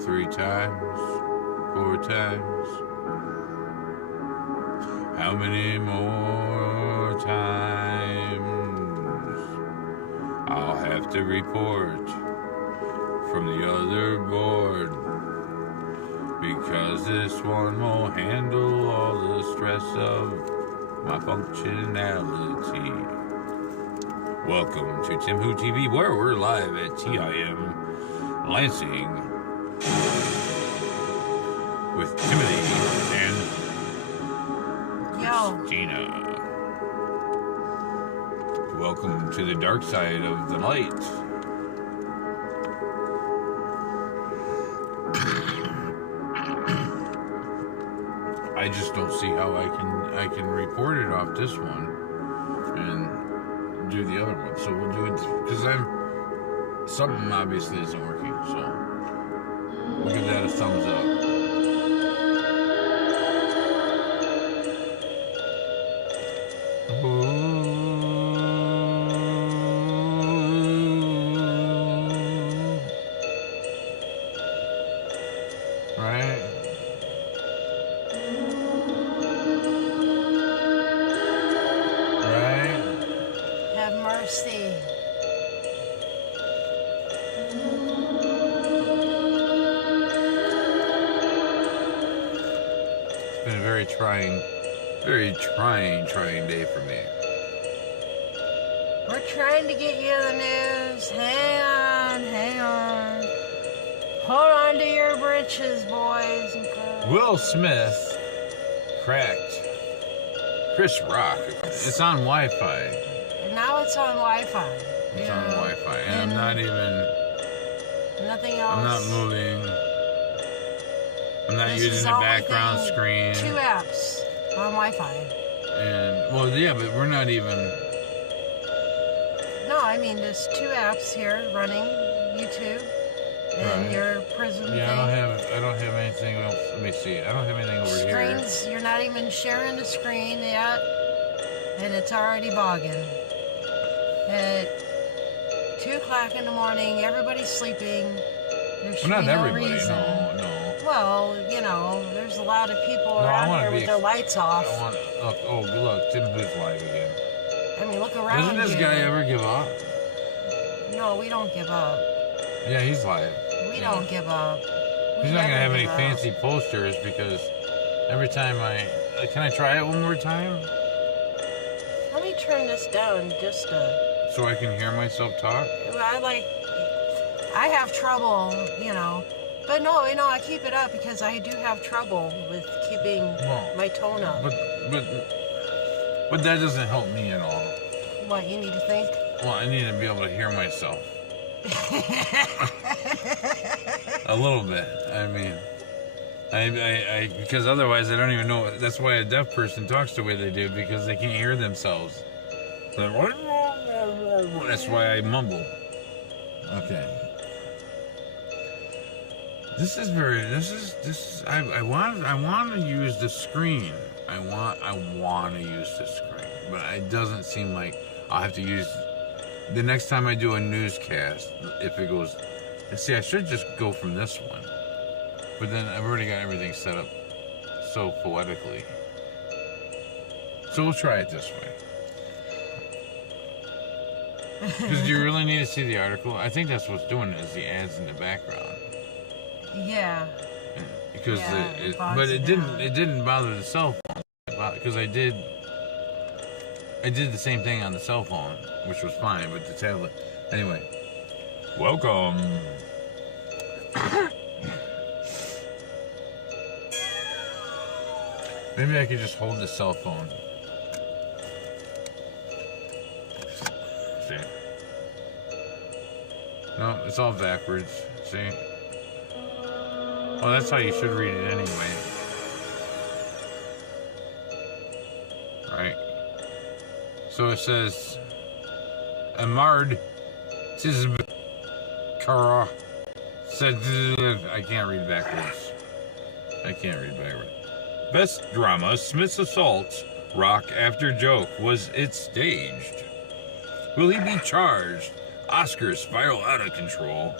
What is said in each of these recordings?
3 times, 4 times. How many more times I'll have to report from the other board, because this one won't handle all the stress of my functionality. Welcome to TimWhoTV, where we're live at TIM Lansing with Timothy and CHRISTINA. Welcome to the dark side of the light. I just don't see how I can report it off this one and do the other one. So we'll do it because something obviously isn't working. So we'll give that a thumbs up. Right? Right? Have mercy. It's been a very trying day for me. We're trying to get you the news. Hang on. Hold on to your britches, boys and girls. Will Smith cracked Chris Rock. It's on Wi-Fi. Now it's on Wi-Fi. It's on Wi-Fi, and I'm not even. Nothing else. I'm not moving. I'm not using the background screen. 2 apps on Wi-Fi. And well, yeah, but we're not even. No, I mean there's 2 apps here running, YouTube and Right. your Prism thing. Yeah, I don't have anything else. Let me see. I don't have anything over here. Screens, you're not even sharing the screen yet, and it's already bogging. At 2 o'clock in the morning, everybody's sleeping. There should Well, not be no everybody. reason. No. Well, you know, there's a lot of people around here with their lights off. Look, TimWho's live again. I mean, look around. Doesn't this guy ever give up? No, we don't give up. Yeah, he's live. We don't give up. He's not gonna have any fancy posters because every time can I try it one more time? Let me turn this down just so I can hear myself talk. I have trouble, you know. But no, you know, I keep it up because I do have trouble with keeping my tone up. But that doesn't help me at all. What, you need to think? Well, I need to be able to hear myself. A little bit. I mean, I because otherwise I don't even know. That's why a deaf person talks the way they do, because they can't hear themselves. That's why I mumble. Okay. I want to use the screen. I want to use the screen, but it doesn't seem like I'll have to use the next time I do a newscast. If it goes, see, I should just go from this one, but then I've already got everything set up so poetically. So we'll try it this way. Because do you really need to see the article? I think that's what's doing it, is the ads in the background. Yeah. Because it didn't bother the cell phone, because I did the same thing on the cell phone, which was fine, but the tablet. Anyway, welcome. Maybe I could just hold the cell phone. See? No, it's all backwards. See? Well, that's how you should read it anyway. Right? So it says, Ahmad Tizkara said, I can't read backwards. Best drama, Smith's assault, Rock after joke. Was it staged? Will he be charged? Oscars spiral out of control.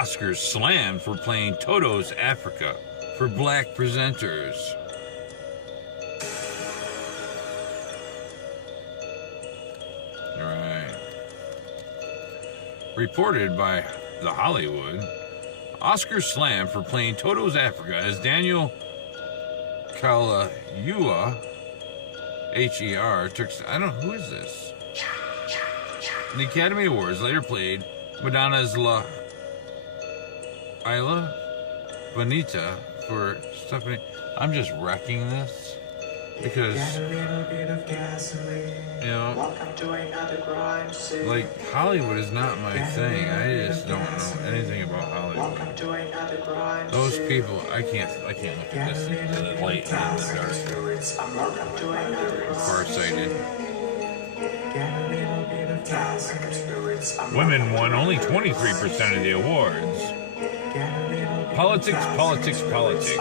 Oscars slammed for playing Toto's Africa for black presenters. Right. Reported by The Hollywood, Oscars slammed for playing Toto's Africa as Daniel Kaluuya, H-E-R, took... I don't know, who is this? The Academy Awards later played Madonna's La Isla Bonita for Stephanie. I'm just wrecking this because, you know, like, Hollywood is not my thing. I just don't know anything about Hollywood. Those people, I can't look at this in the light and in the dark. Farsighted. Women won only 23% of the awards. Politics, politics, politics.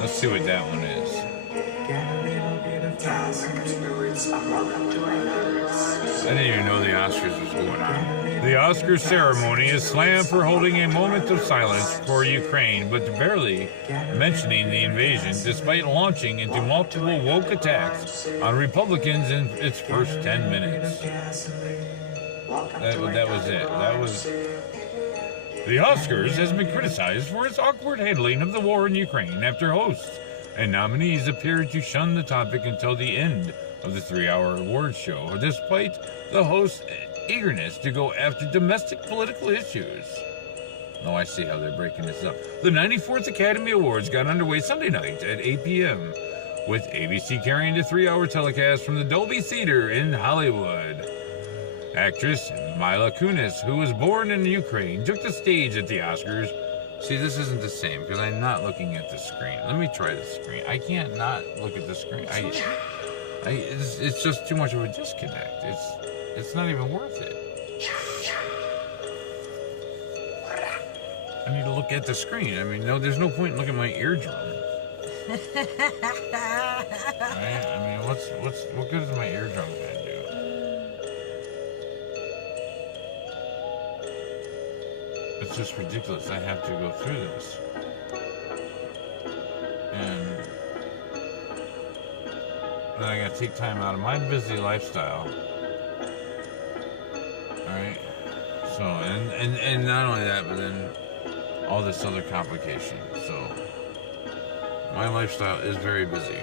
Let's see what that one is. I didn't even know the Oscars was going on. The Oscars ceremony is slammed for holding a moment of silence for Ukraine, but barely mentioning the invasion, despite launching into multiple woke attacks on Republicans in its first 10 minutes. That was it. That was... The Oscars has been criticized for its awkward handling of the war in Ukraine after hosts and nominees appeared to shun the topic until the end of the 3-hour awards show, despite the host's eagerness to go after domestic political issues. Oh, I see how they're breaking this up. The 94th Academy Awards got underway Sunday night at 8 p.m., with ABC carrying the 3-hour telecast from the Dolby Theater in Hollywood. Actress Mila Kunis, who was born in Ukraine, took the stage at the Oscars. See, this isn't the same because I'm not looking at the screen. Let me try the screen. I can't not look at the screen. It's just too much of a disconnect. It's not even worth it. I need to look at the screen. I mean, no, there's no point in looking at my eardrum. Right? I mean, what good is my eardrum gonna do? It's just ridiculous. I have to go through this. And then I gotta take time out of my busy lifestyle. Alright? So, and not only that, but then all this other complication. So, my lifestyle is very busy.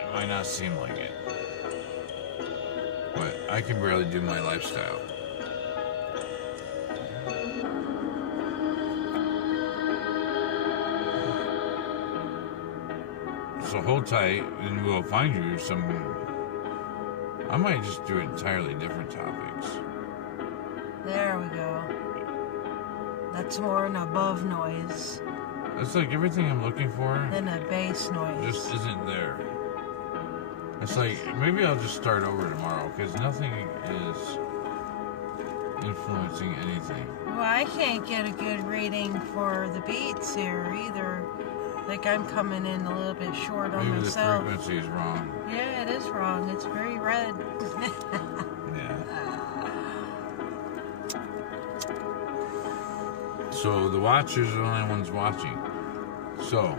It might not seem like it, but I can barely do my lifestyle. So hold tight and we'll find you some... I might just do entirely different topics. There we go. That's more an above noise. It's like everything I'm looking for... than a bass noise. Just isn't there. It's like, maybe I'll just start over tomorrow, because nothing is influencing anything. Well, I can't get a good reading for the beats here either. Like, I'm coming in a little bit short on maybe myself. Maybe the frequency is wrong. Yeah, it is wrong. It's very red. Yeah. So, the watchers are the only ones watching. So...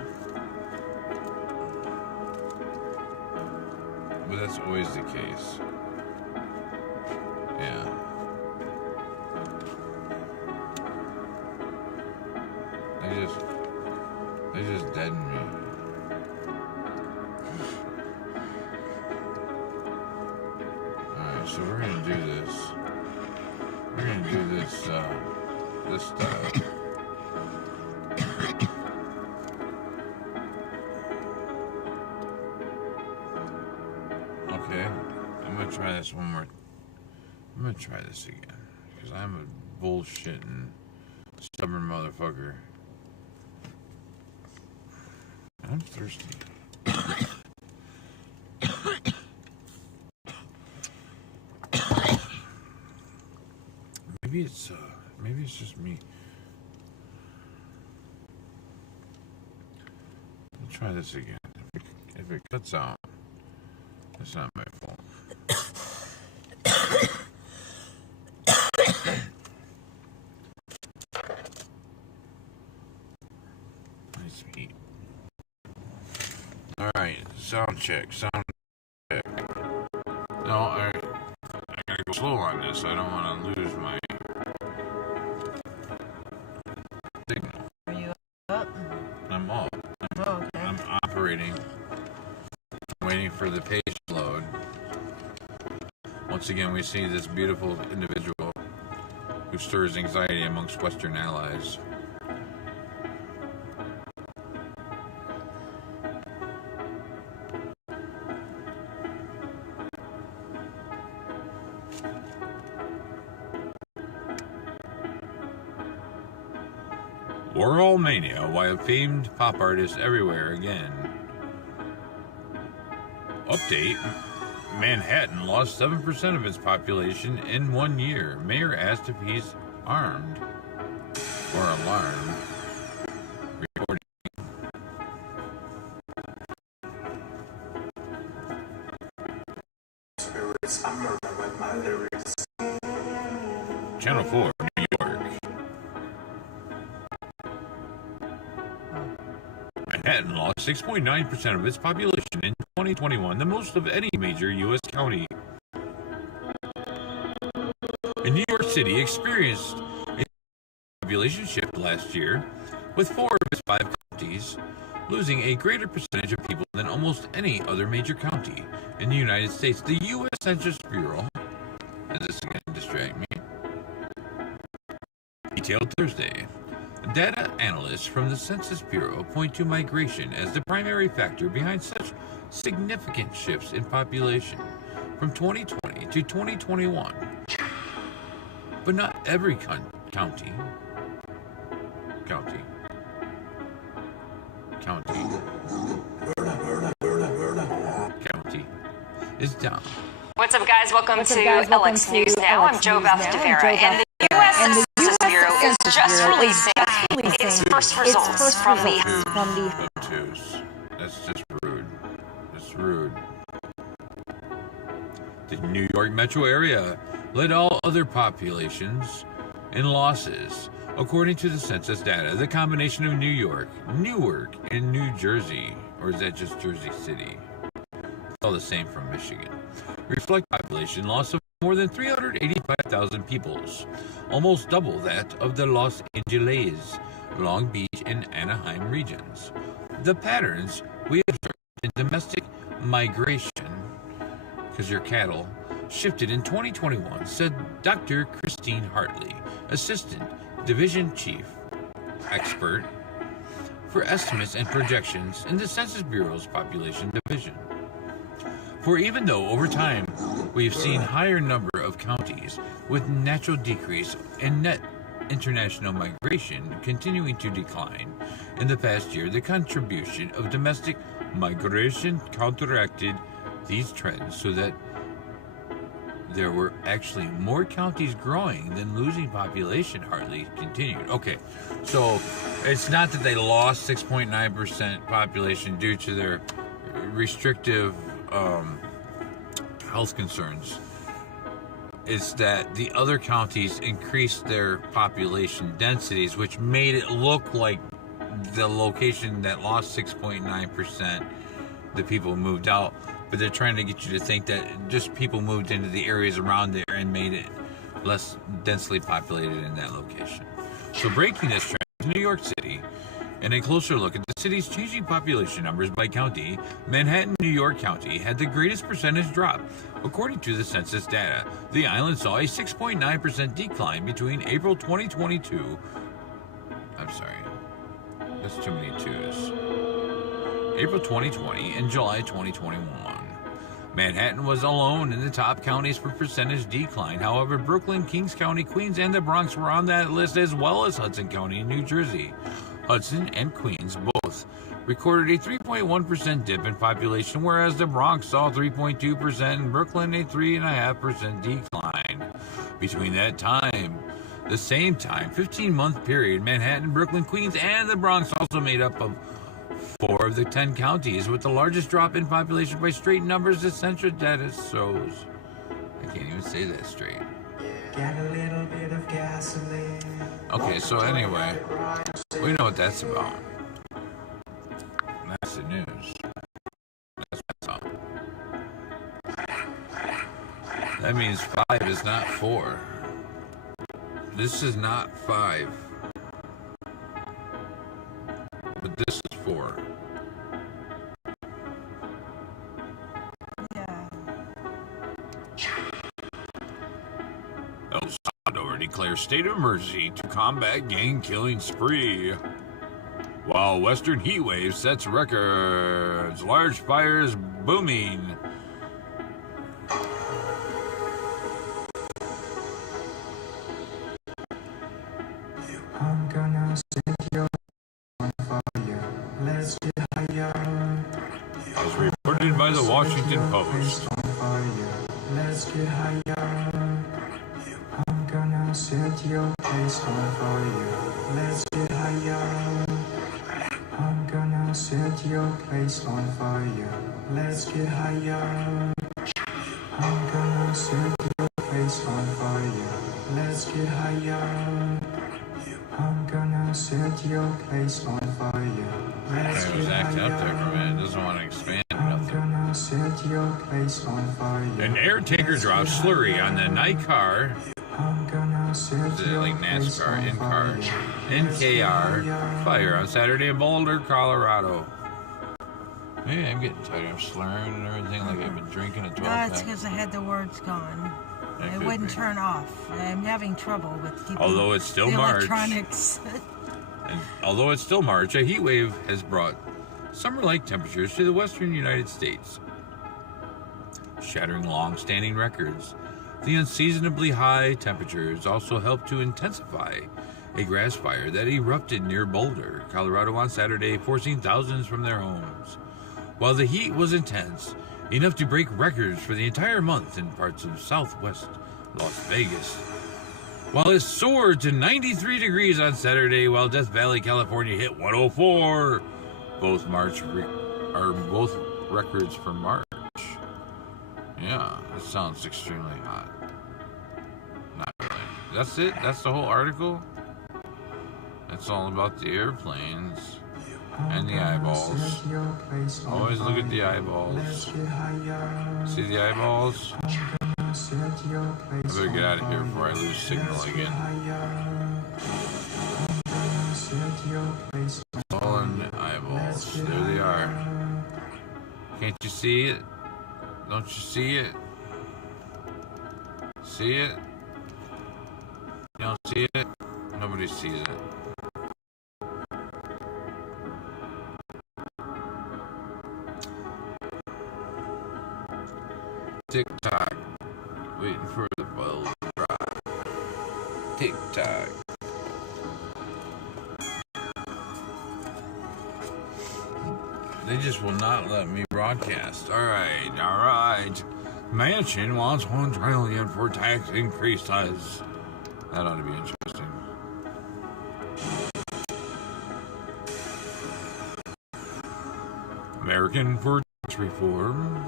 but that's always the case. Yeah. They just deadened me. Alright, so we're gonna do this. We're gonna do this, this style. Okay, I'm gonna try this one more. I'm gonna try this again, because I'm a bullshitting, stubborn motherfucker. I'm thirsty. Maybe it's just me. Let's try this again. If it cuts out, it's not my fault. Sound check. No, I gotta go slow on this. I don't want to lose my signal. Are you up? I'm up. Oh, okay. I'm operating. I'm waiting for the page to load. Once again, we see this beautiful individual who stirs anxiety amongst Western allies. Warhol mania, why famed pop artists everywhere again. Update. Manhattan lost 7% of its population in 1 year. Mayor asked if he's armed or alarmed. Reporting. Channel 4, New York. Manhattan lost 6.9% of its population in 2021, the most of any major U.S. county. And New York City experienced a population shift last year, with 4 of its 5 counties losing a greater percentage of people than almost any other major county in the United States. The U.S. Census Bureau, and this again distract me, detailed Thursday. Data analysts from the Census Bureau point to migration as the primary factor behind such significant shifts in population from 2020 to 2021. But not every county is down. What's up, guys? Welcome to LX News Now. I'm Joe Valdivera, and the U.S. Census Bureau is just releasing its first results from the... That's just rude. It's rude. The New York metro area led all other populations in losses. According to the census data, the combination of New York, Newark, and New Jersey, or is that just Jersey City? It's all the same from Michigan. Reflect population loss of more than 385,000 peoples, almost double that of the Los Angeles, Long Beach, and Anaheim regions. The patterns we observed in domestic migration, because your cattle, shifted in 2021, said Dr. Christine Hartley, Assistant Division Chief Expert for Estimates and Projections in the Census Bureau's Population Division. For even though over time we've seen higher number of counties with natural decrease in net international migration continuing to decline in the past year, the contribution of domestic migration counteracted these trends so that there were actually more counties growing than losing population, Hartley continued. Okay, so it's not that they lost 6.9% population due to their restrictive health concerns. It's that the other counties increased their population densities, which made it look like the location that lost 6.9%, the people moved out. But they're trying to get you to think that just people moved into the areas around there and made it less densely populated in that location. So breaking this trend is New York City, and a closer look at the city's changing population numbers by county. Manhattan, New York County had the greatest percentage drop. According to the census data, the island saw a 6.9% decline between April 2022. I'm sorry, that's too many twos. April 2020 and July 2021. Manhattan was alone in the top counties for percentage decline. However, Brooklyn, Kings County, Queens, and the Bronx were on that list, as well as Hudson County and New Jersey. Hudson and Queens both recorded a 3.1% dip in population, whereas the Bronx saw 3.2% and Brooklyn a 3.5% decline. Between that time, the same time, 15-month period, Manhattan, Brooklyn, Queens, and the Bronx also made up of 4 of the 10 counties with the largest drop in population by straight numbers, the census data shows. I can't even say that straight. Got a little bit of gasoline. Okay, so anyway, we know what that's about. That's the news. That means 5 is not 4. This is not 5. But this is 4. Yeah. El Salvador declares state of emergency to combat gang killing spree. While Western heat wave sets records, large fires booming. I'm gonna set you on fire. Let's get higher. As reported by the Washington Post. On fire. Let's get higher. I'm gonna set your place on fire. Let's get higher. I'm gonna set your place on fire. Let's get higher. I'm gonna set your place on fire. Let's get higher. I'm gonna set your place on fire. Let's I was get acting up there for a higher. minute. It doesn't want to expand I'm nothing. gonna set your place on fire. An air tanker drops slurry on the night car. I'm gonna set Is it your like place NASCAR, on in-car, fire. NKR fire on Saturday in Boulder, Colorado. Maybe I'm getting tired. I'm slurring and everything like I've been drinking a 12 No, it's pack. because I had the words gone. That It could wouldn't be. turn off. I'm having trouble with keeping Although it's still the March. electronics. And although it's still March, a heat wave has brought summer-like temperatures to the western United States, shattering long-standing records. The unseasonably high temperatures also helped to intensify a grass fire that erupted near Boulder, Colorado on Saturday, forcing thousands from their homes. While the heat was intense, enough to break records for the entire month in parts of southwest Las Vegas. While it soared to 93 degrees on Saturday, while Death Valley, California hit 104. Both both records for March. Yeah, it sounds extremely hot. Not really. That's it? That's the whole article? It's all about the airplanes and the eyeballs. Always look at the eyeballs. See the eyeballs? I better get out of here before I lose signal again. All in the eyeballs. There they are. Can't you see it? Don't you see it? See it? You don't see it? Nobody sees it. Tick-tock. Waiting for the ball to drop. Tick-tock. They just will not let me broadcast. Alright. Manchin wants $1 trillion for tax increases. That ought to be interesting. American for tax reform.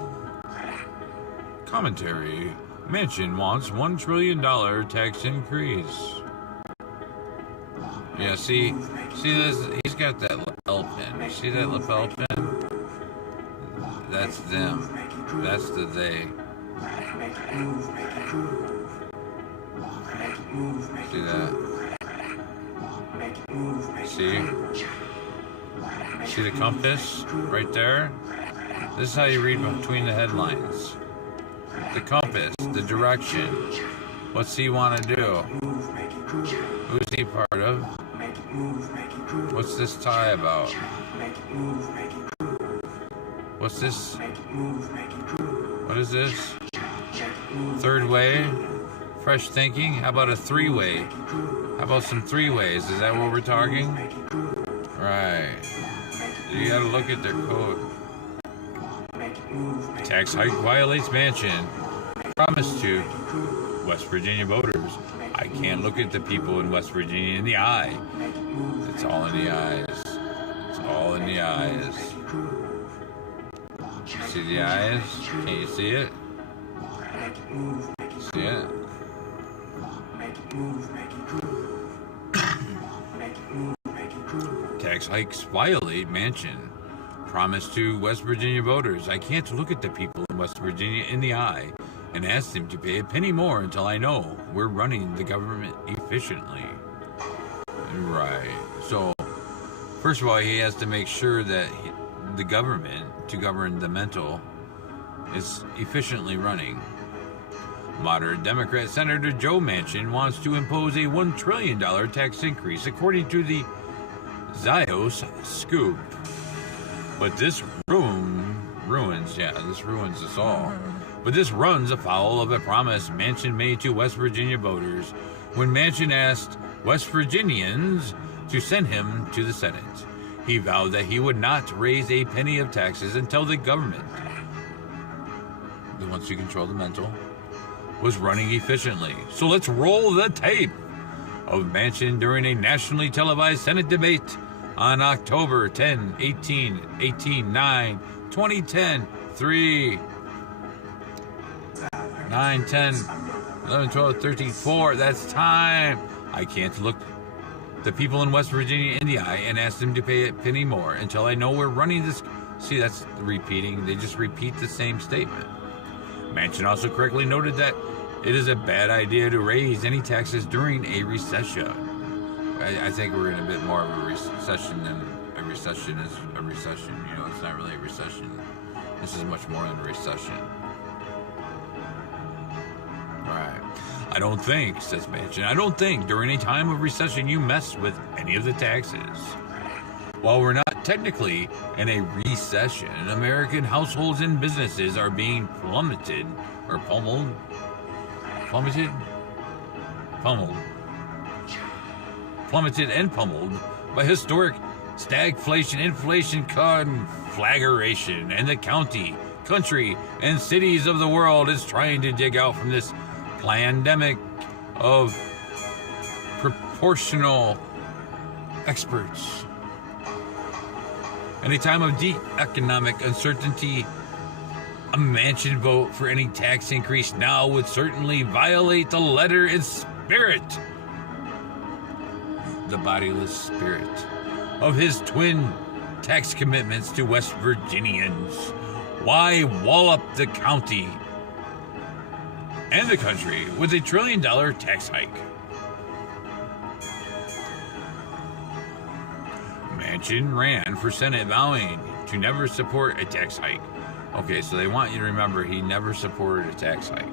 Commentary. Manchin wants $1 trillion tax increase. Yeah, see this? He's got that lapel pin. You see that lapel pin? That's them. That's the they. See that? See? See the compass right there? This is how you read between the headlines. The compass, the direction. What's he want to do? Who's he part of? What's this tie about? What's this? What is this? Third way? Fresh thinking? How about a three-way? How about some three-ways? Is that what we're talking? Right. You gotta look at their code. Tax hike violates Manchin. Promise to West Virginia voters. I can't look at the people in West Virginia in the eye. It's all in the eyes. It's all in the eyes. See the eyes? Can't you see it? See it? Tax hikes violate Manchin. Promise to West Virginia voters. I can't look at the people in West Virginia in the eye. and asked him to pay a penny more until I know we're running the government efficiently. Right. So, first of all, he has to make sure that the government, to govern the mental, is efficiently running. Moderate Democrat Senator Joe Manchin wants to impose a $1 trillion tax increase, according to the Zios Scoop. But this ruins us all. But this runs afoul of a promise Manchin made to West Virginia voters when Manchin asked West Virginians to send him to the Senate. He vowed that he would not raise a penny of taxes until the government, the ones who control the mental, was running efficiently. So let's roll the tape of Manchin during a nationally televised Senate debate on October 10, 18, 9, 2010, 3, 9, 10, 11, 12, 13, 4. That's time. I can't look the people in West Virginia in the eye and ask them to pay a penny more until I know we're running this. See, that's repeating. They just repeat the same statement. Manchin also correctly noted that it is a bad idea to raise any taxes during a recession. I think we're in a bit more of a recession than a recession is a recession. You know, it's not really a recession. This is much more than a recession. Right. I don't think, says Manchin, I don't think during a time of recession you mess with any of the taxes. While we're not technically in a recession, American households and businesses are being plummeted or pummeled and pummeled by historic stagflation, inflation, conflagration, and the county, country, and cities of the world is trying to dig out from this pandemic of proportional experts. In a time of deep economic uncertainty, a Manchin vote for any tax increase now would certainly violate the letter and spirit, the bodiless spirit, of his twin tax commitments to West Virginians. Why wall up the county and the country with a $1 trillion tax hike? Manchin ran for Senate vowing to never support a tax hike. Okay, so they want you to remember he never supported a tax hike.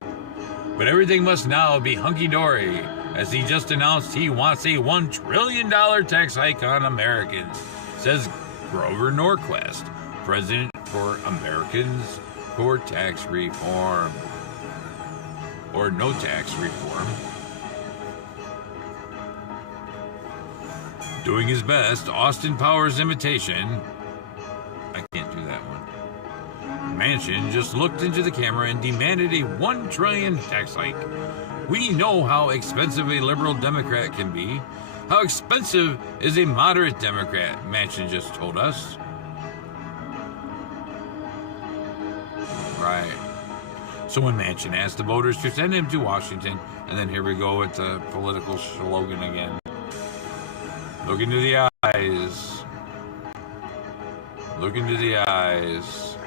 But everything must now be hunky-dory, as he just announced he wants a $1 trillion tax hike on Americans, says Grover Norquist, president for Americans for Tax Reform, or No Tax Reform. Doing his best, Austin Powers imitation. I can't do that one. Manchin just looked into the camera and demanded a $1 trillion tax hike. We know how expensive a liberal Democrat can be. How expensive is a moderate Democrat, Manchin just told us. Right. So when Manchin asked the voters to send him to Washington, and then here we go with the political slogan again. Look into the eyes. Look into the eyes.